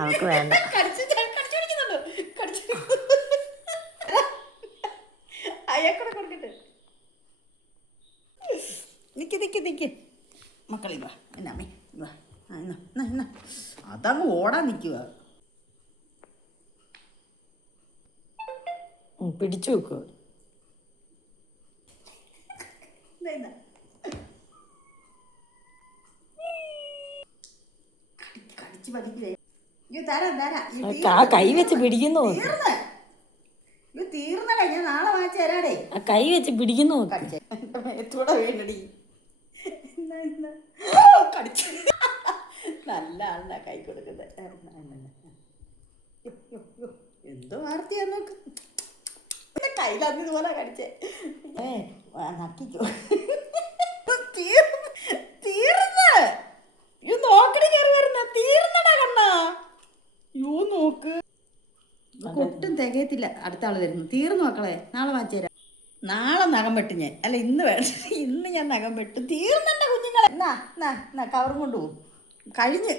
അവൾക്ക് വേണ്ട. അയ്യക്കൂടെ കൊടുക്കട്ടെ. നിക്ക് മക്കളി വാ എന്നാമേ വാ. അതങ്ങ് ഓടാൻ നിൽക്കുക. പിടിച്ചു വെക്കുക. കടിച്ച് വലിക്കില്ലേ? തരാം. ആ കൈ വെച്ച് പിടിക്കുന്നു. തീർന്നടേ, ഞാൻ നാളെ വാങ്ങിച്ചു തരാടേ. ആ കൈ വെച്ച് പിടിക്കുന്നു. എത്തൂടെ വേണ്ടടി. നല്ല ആളിനാ കൈ കൊടുക്കുന്നത്. എന്തോ വാർത്തയാ നോക്ക്. കയ്യിലാന്ന് ഇതുപോലെ കടിച്ചേ. നക്കിക്കോ. തീർന്ന് നോക്കടി കയറി വരുന്ന. തീർന്നടാ കണ്ണാ. നോക്ക്. ഒട്ടും തികയത്തില്ല. അടുത്ത ആള് വരുന്നു. തീർന്നു മക്കളെ, നാളെ വാങ്ങിച്ചു തരാം. നാളെ നഖം വെട്ട് ഞാൻ. അല്ല ഇന്ന് വേണ്ട, ഇന്ന് ഞാൻ നഖം വെട്ടും. തീർന്നെൻ്റെ കുഞ്ഞുങ്ങളെ. എന്നാ കവറും കൊണ്ടുപോകും. കഴിഞ്ഞ്